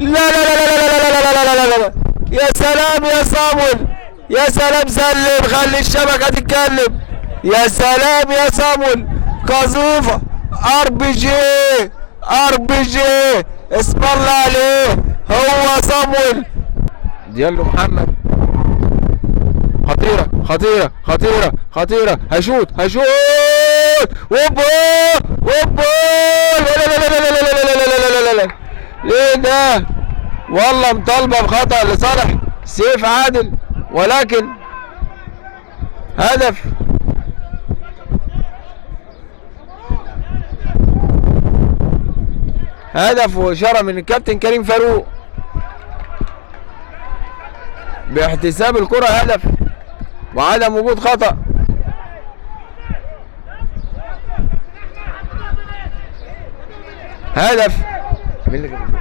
لا لا لا لا لا لا لا لا لا لا لا. يا سلام يا صامول، يا سلام، سلم خلي الشبكة تتكلم. يا سلام يا صامول، قذيفة ار بي جي، ار بي جي، اسم الله عليه، هو صامول. ديالو محمد، خطيرة خطيرة خطيرة خطيرة، هشوت هشوت، اوبا اوبا، لا لا لا لا لا لا لا لا لا لا لا، ليه ده؟ والله مطالبة بخطأ لصالح سيف عادل، ولكن هدف. هدف وإشارة من الكابتن كريم فاروق باحتساب الكرة هدف وعدم وجود خطأ. هدف. مين اللي جاب الجول؟